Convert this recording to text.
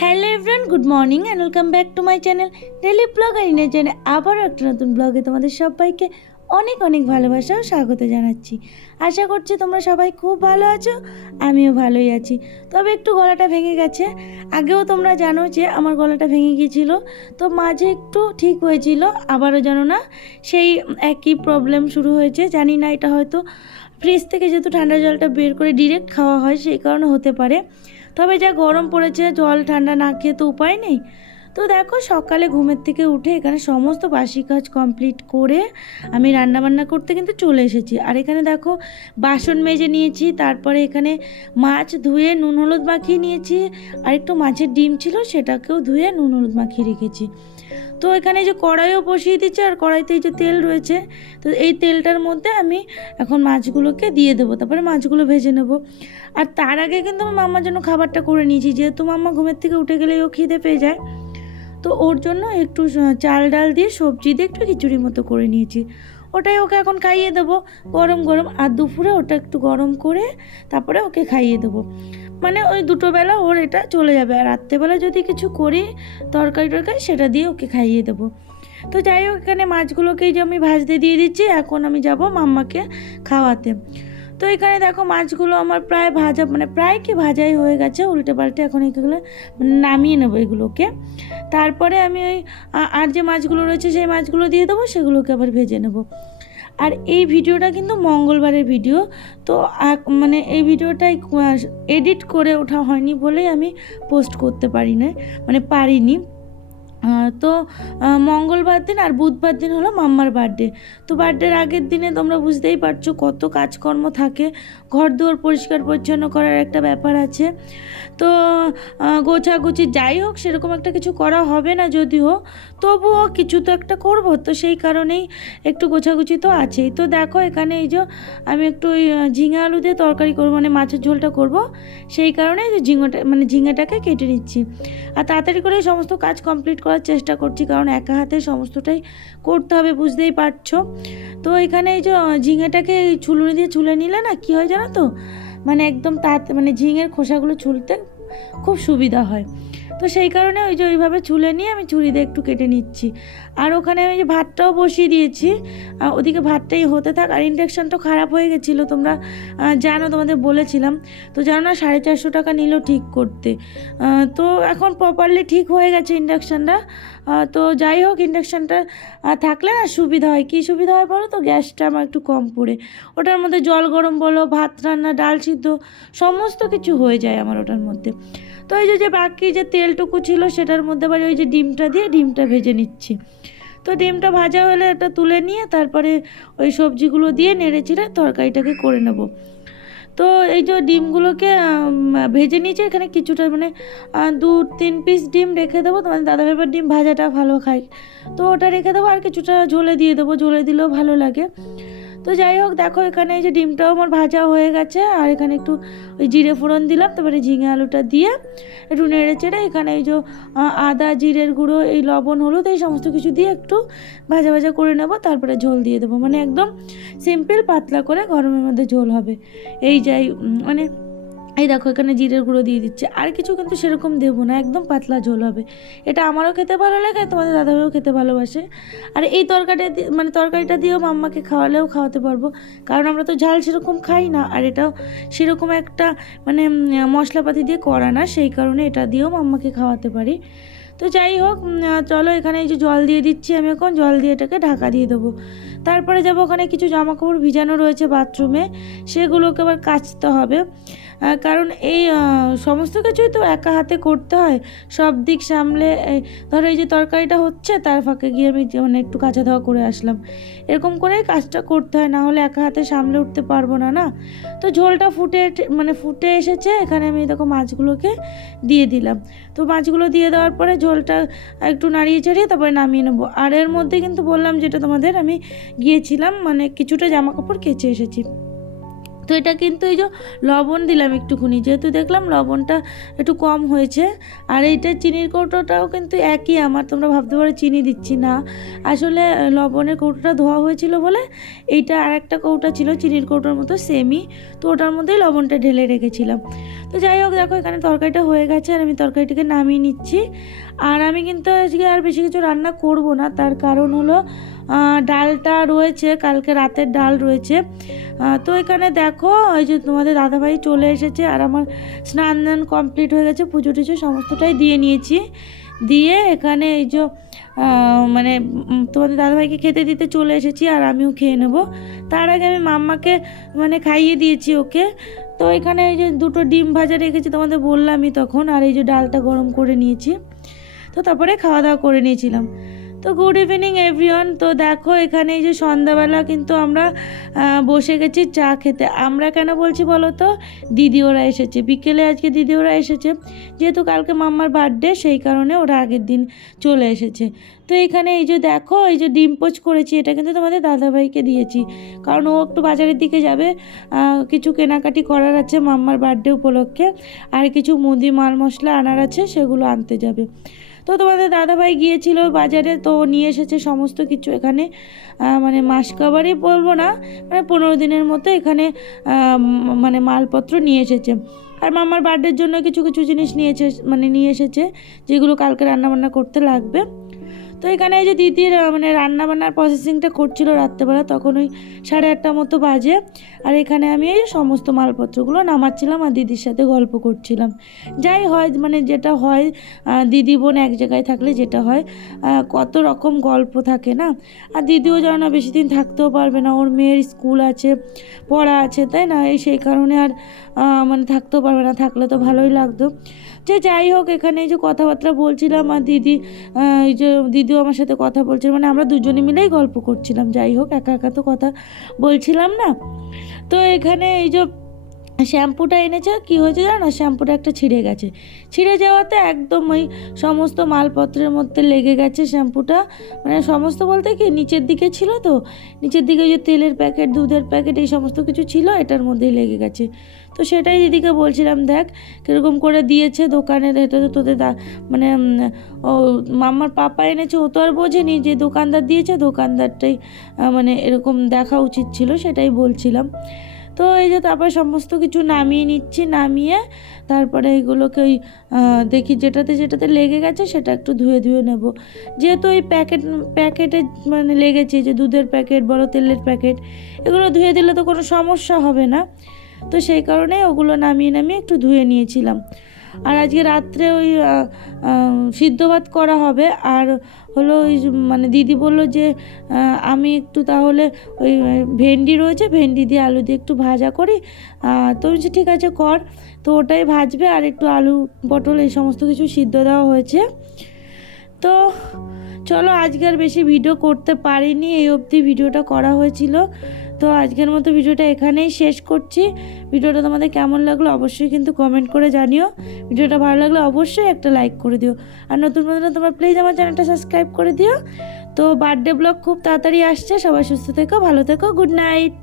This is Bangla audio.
Hello everyone good morning and welcome back to my channel daily vlog আর ইনের চ্যানেলে আবারও একটা নতুন ব্লগে তোমাদের সবাইকে অনেক অনেক ভালোবাসা ও স্বাগত জানাচ্ছি। আশা করছি তোমরা সবাই খুব ভালো আছো, আমিও ভালোই আছি। তবে একটু গলাটা ভেঙে গেছে। আগেও তোমরা জানো যে আমার গলাটা ভেঙে গিয়েছিল, তো মাঝে একটু ঠিক হয়েছিল, আবারও জানো না, সেই একই প্রবলেম শুরু হয়েছে। জানি না এটা হয়তো ফ্রিজ থেকে যেহেতু ঠান্ডা জলটা বের করে ডিরেক্ট খাওয়া হয়, সেই কারণে হতে পারে। তবে যা গরম পড়েছে, জল ঠান্ডা না খেয়ে তো উপায় নেই। তো দেখো, সকালে ঘুমের থেকে উঠে এখানে সমস্ত বাসি কাজ কমপ্লিট করে আমি রান্নাবান্না করতে কিন্তু চলে এসেছি। আর এখানে দেখো, বাসন মেজে নিয়েছি, তারপরে এখানে মাছ ধুয়ে নুন হলুদ মাখিয়ে নিয়েছি। আর একটু মাছের ডিম ছিল, সেটাকেও ধুয়ে নুন হলুদ মাখিয়ে রেখেছি। তো এখানে যে কড়াইও বসিয়ে দিচ্ছে আর কড়াইতে যে তেল রয়েছে, তো এই তেলটার মধ্যে আমি এখন মাছগুলোকে দিয়ে দেবো, তারপরে মাছগুলো ভেজে নেব। আর তার আগে কিন্তু আমি মাম্মার জন্য খাবারটা করে নিয়েছি, যেহেতু মাম্মা ঘুমের থেকে উঠে গেলে ও খিদে পেয়ে যায়। তো ওর জন্য একটু চাল ডাল দিয়ে সবজি দিয়ে একটু খিচুড়ির মতো করে নিয়েছি। ওটাই ওকে এখন খাইয়ে দেবো গরম গরম আর দুপুরে ওটা একটু গরম করে তারপরে ওকে খাইয়ে দেবো। মানে ওই দুটো বেলা ওর এটা চলে যাবে। আর রাত্রেবেলা যদি কিছু করি, তরকারি টরকারি, সেটা দিয়ে ওকে খাইয়ে দেবো। তো যাই হোক, এখানে মাছগুলোকেই যে আমি ভাজতে দিয়ে দিচ্ছি, এখন আমি যাব মাম্মাকে খাওয়াতে। তো এখানে দেখো মাছগুলো আমার প্রায় ভাজা মানে প্রায় কি ভাজাই হয়ে গেছে উল্টে পাল্টে এখন এগুলো নামিয়ে নেব এগুলোকে। তারপরে আমি ওই আর যে মাছগুলো রয়েছে, সেই মাছগুলো দিয়ে দেবো, সেগুলোকে আবার ভেজে নেব। আর এই ভিডিওটা কিন্তু মঙ্গলবারের ভিডিও, তো মানে এই ভিডিওটাই এডিট করে ওঠা হয়নি বলেই আমি পোস্ট করতে পারি না মানে পারিনি। তো মঙ্গলবার দিন আর বুধবার দিন হলো মাম্মার বার্থডে তো বার্থডের আগের দিনে তোমরা বুঝতেই পারছ কত কাজকর্ম থাকে। ঘর দুয়ার পরিষ্কার পরিচ্ছন্ন করার একটা ব্যাপার আছে। তো গোছাগুছি যাই হোক, সেরকম একটা কিছু করা হবে না যদিও। তবুও কিছু তো একটা করব, তো সেই কারণেই একটু গোছাগুছি তো আছেই। তো দেখো, এখানে এই যে আমি একটু ওই ঝিঙে আলু দিয়ে তরকারি করব মানে মাছের ঝোলটা করব। সেই কারণে যে ঝিঙেটা মানে ঝিঙেটাকে কেটে নিচ্ছি। আর তাড়াতাড়ি করে সমস্ত কাজ কমপ্লিট করার চেষ্টা করছি, কারণ একা হাতে সমস্তটাই করতে হবে, বুঝতেই পারছ? তো এখানে এই যে ঝিঙেটাকে ছুলুনি দিয়ে ছুলে নিলে না কী হয় জানো তো? মানে একদম তাতে মানে ঝিঙের খোসাগুলো ছুলতে খুব সুবিধা হয়। তো সেই কারণে ওই যে ওইভাবে ছুলে নিয়ে আমি ছুরি দিয়ে একটু কেটে নিচ্ছি। আর ওখানে আমি যে ভাতটাও বসিয়ে দিয়েছি ওদিকে ভাতটাই হতে থাক। আর ইন্ডাকশানটা খারাপ হয়ে গেছিল, তোমরা জানো, তোমাদের বলেছিলাম। তো জানো না, সাড়ে চারশো টাকা নিল ঠিক করতে। তো এখন প্রপারলি ঠিক হয়ে গেছে ইন্ডাকশানটা তো যাই হোক ইন্ডাকশানটা থাকলে না সুবিধা হয়। কী সুবিধা হয় বলো তো? গ্যাসটা আমার একটু কম পড়ে। ওটার মধ্যে জল গরম বলো, ভাত রান্না, ডাল সিদ্ধ, সমস্ত কিছু হয়ে যায় আমার ওটার মধ্যে। তো এই যে বাকি যে তেলটুকু ছিল সেটার মধ্যে আবার ওই যে ডিমটা দিয়ে ডিমটা ভেজে নিচ্ছি। তো ডিমটা ভাজা হলে এটা তুলে নিয়ে তারপরে ওই সবজিগুলো দিয়ে নেড়ে তরকারিটাকে করে নেব। তো এই যে ডিমগুলোকে ভেজে নিয়েছি, এখানে কিছুটা মানে দু তিন পিস ডিম রেখে দেবো। তোমাদের দাদা ভাইবার ডিম ভাজাটা ভালো খায়। তো ওটা রেখে দেবো আর কিছুটা ঝোলে দিয়ে দেবো। ঝোলে দিলেও ভালো লাগে। তো যাই হোক, দেখো এখানে এই যে ডিমটাও আমার ভাজা হয়ে গেছে, আর এখানে একটু ওই জিরে ফোড়ন দিলাম, তারপরে ঝিঙে আলুটা দিয়ে একটু নেড়ে চেড়ে এখানে এই যে আদা, জিরের গুঁড়ো, এই লবণ, হলুদ, এই সমস্ত কিছু দিয়ে একটু ভাজা ভাজা করে নেব, তারপরে ঝোল দিয়ে দেবো। মানে একদম সিম্পল, পাতলা করে গরমের মধ্যে ঝোল হবে। এই যাই মানে এই দেখো, এখানে জিরের গুঁড়ো দিয়ে দিচ্ছে। আর কিছু কিন্তু সেরকম দেবো না, একদম পাতলা ঝোল হবে। এটা আমারও খেতে ভালো লাগে তোমাদের দাদাভাইও খেতে ভালোবাসে। আর এই তরকারিটা মানে তরকারিটা দিয়েও মাম্মাকে খাওয়ালেও খাওয়াতে পারব। কারণ আমরা তো ঝাল সেরকম খাই না, আর এটাও সেরকম একটা মানে মশলাপাতি দিয়ে করা না, সেই কারণে এটা দিয়েও মাম্মাকে খাওয়াতে পারি। তো যাই হোক চলো এখানে এই যে জল দিয়ে দিচ্ছি আমি এখন, জল দিয়ে এটাকে ঢাকা দিয়ে দেবো। তারপরে যাব ওখানে কিছু জামা কাপড় ভিজানো রয়েছে বাথরুমে, সেগুলোকে আবার কাচতে হবে। কারণ এই সমস্ত কিছুই তো একা হাতে করতে হয়। সব দিক সামলে ধরো এই যে তরকারিটা হচ্ছে, তার ফাঁকে গিয়ে আমি মানে একটু কাঁচা ধোয়া করে আসলাম। এরকম করেই কাজটা করতে হয় না হলে একা হাতে সামলে উঠতে পারব না না? তো ঝোলটা ফুটে মানে ফুটে এসেছে, এখানে আমি দেখো মাছগুলোকে দিয়ে দিলাম। তো মাছগুলো দিয়ে দেওয়ার পরে ঝোলটা একটু নাড়িয়ে চাড়িয়ে তারপরে নামিয়ে নেব। আর এর মধ্যে কিন্তু বললাম যেটা তোমাদের আমি গিয়েছিলাম মানে কিছুটা জামা কাপড় কেচে এসেছি। তো এটা কিন্তু এই যে লবণ দিলাম একটুখানি, যেহেতু দেখলাম লবণটা একটু কম হয়েছে, আর এইটা চিনির কৌটোটাও কিন্তু একই, আমার তোমরা ভাবতে পারো চিনি দিচ্ছি না। আসলে লবণের কৌটোটা ধোয়া হয়েছিল বলে এইটা আর একটা কৌটা ছিল চিনির কৌটোর মতো সেমই তো ওটার মধ্যেই লবণটা ঢেলে রেখেছিলাম। তো যাই হোক, দেখো এখানে তরকারিটা হয়ে গেছে আর আমি তরকারিটিকে নামিয়ে নিচ্ছি। আর আমি কিন্তু আজকে আর বেশি কিছু রান্না করব না, তার কারণ হলো ডালটা রয়েছে, কালকে রাতের ডাল রয়েছে। তো এখানে দেখো, ওই যে তোমাদের দাদাভাই চলে এসেছে আর আমার স্নান দান কমপ্লিট হয়ে গেছে, পুজো টুজো সমস্তটাই দিয়ে নিয়েছি। দিয়ে এখানে এই যে মানে তোমাদের দাদাভাইকে খেতে দিতে চলে এসেছি আর আমিও খেয়ে নেব। তার আগে আমি মাম্মাকে মানে খাইয়ে দিয়েছি ওকে। তো এখানে এই যে দুটো ডিম ভাজা রেখেছি তোমাদের বললামই তখন, আর এই যে ডালটা গরম করে নিয়েছি। তো তারপরে খাওয়া দাওয়া করে নিয়েছিলাম। তো গুড ইভিনিং এভরিওয়ান তো দেখো, এখানে এই যে সন্ধ্যাবেলা কিন্তু আমরা বসে গেছি চা খেতে। আমরা কেন বলছি বলো তো? দিদি ওরা এসেছে। বিকেলে আজকে দিদি ওরা এসেছে। যেহেতু কালকে মাম্মার বার্থডে সেই কারণে ওরা আগের দিন চলে এসেছে। তো এখানে এই যে দেখো, এই যে ডিম পোচ করেছি, এটা কিন্তু তোমাদের দাদাভাইকে দিয়েছি। কারণ ও একটু বাজারের দিকে যাবে। কিছু কেনাকাটি করার আছে মাম্মার বার্থডে উপলক্ষে। আর কিছু মুদি মাল মশলা আনার আছে, সেগুলো আনতে যাবে। তো তোমাদের দাদাভাই গিয়েছিল বাজারে, তো নিয়ে এসেছে সমস্ত কিছু এখানে। মানে মাস কাবারই বলব না মানে পনেরো দিনের মতো এখানে মানে মালপত্র নিয়ে এসেছে। আর মামার বার্থডের জন্য কিছু কিছু জিনিস নিয়েছে মানে নিয়ে এসেছে, যেগুলো কালকে রান্নাবান্না করতে লাগবে। তো এখানে এই যে দিদির মানে রান্না বান্নার প্রসেসিংটা করছিল রাত্রেবেলা, তখন ওই সাড়ে আটটা মতো বাজে। আর এখানে আমি এই সমস্ত মালপত্রগুলো নামাচ্ছিলাম আর দিদির সাথে গল্প করছিলাম। যাই হয় মানে যেটা হয় দিদি বোন এক জায়গায় থাকলে যেটা হয় কত রকম গল্প থাকে না? আর দিদিও যেন না বেশি দিন থাকতেও পারবে না, ওর মেয়ের স্কুল আছে, পড়া আছে, তাই না? এই সেই কারণে আর মানে থাকতেও পারবে না, থাকলে তো ভালোই লাগতো। যে যাই হোক, এখানে এই যে কথাবার্তা বলছিলাম আর দিদি এই যে দিদিও আমার সাথে কথা বলছিল মানে আমরা দুজনে মিলেই গল্প করছিলাম, যাই হোক, একা একা তো কথা বলছিলাম না। তো এখানে এই যে শ্যাম্পুটা এনেছে, কি হয়েছে জানো? শ্যাম্পুটা একটা ছিঁড়ে গেছে। ছিঁড়ে যাওয়াতে একদম ওই সমস্ত মালপত্রের মধ্যে লেগে গেছে শ্যাম্পুটা। মানে সমস্ত বলতে কি, নিচের দিকে ছিল তো? নিচের দিকে যে তেলের প্যাকেট, দুধের প্যাকেট, এই সমস্ত কিছু ছিল, এটার মধ্যেই লেগে গেছে। তো সেটাই দিদিকে বলছিলাম, দেখ, কীরকম করে দিয়েছে দোকানের এটা তো তোদের মানে ও, মামার পাপা এনেছে, ও তো আর বোঝেনি যে দোকানদার দিয়েছে, দোকানদারটাই মানে এরকম দেখা উচিত ছিল, সেটাই বলছিলাম। তো এই যে তারপরে সমস্ত কিছু নামিয়ে নিচ্ছি, নামিয়ে তারপরে এগুলোকে ওই দেখি যেটাতে যেটাতে লেগে গেছে সেটা একটু ধুয়ে ধুয়ে নেব। যেহেতু ওই প্যাকেট, প্যাকেটে মানে লেগেছে যে দুধের প্যাকেট, বড় তেলের প্যাকেট, এগুলো ধুয়ে দিলে তো কোনো সমস্যা হবে না। তো সেই কারণে ওগুলো নামিয়ে নামিয়ে একটু ধুয়ে নিয়েছিলাম। আর আজকে রাত্রে ওই সিদ্ধ ভাত করা হবে। আর হলো ওই মানে দিদি বলল যে আমি একটু তাহলে ওই ভেন্ডি রয়েছে ভেন্ডি দিয়ে আলু দিয়ে একটু ভাজা করি। তো বলছি, ঠিক আছে কর। তো ওটাই ভাজবে আর একটু আলু পটল এই সমস্ত কিছু সিদ্ধ দেওয়া হয়েছে। তো চলো আজকে আর বেশি ভিডিও করতে পারিনি এই অবধি ভিডিওটা করা হয়েছিল। তো আজকের মতো ভিডিওটা এখানেই শেষ করছি। ভিডিওটা তোমাদের কেমন লাগল অবশ্যই কিন্তু কমেন্ট করে জানিও। ভিডিওটা ভালো লাগলে অবশ্যই একটা লাইক করে দিও। আর নতুন বন্ধুরা, তোমার প্লিজ আমার চ্যানেলটা সাবস্ক্রাইব করে দিও। তো বার্থডে ব্লগ খুব তাড়াতাড়ি আসছে, সবাই সুস্থ থেকো, ভালো থেকো গুড নাইট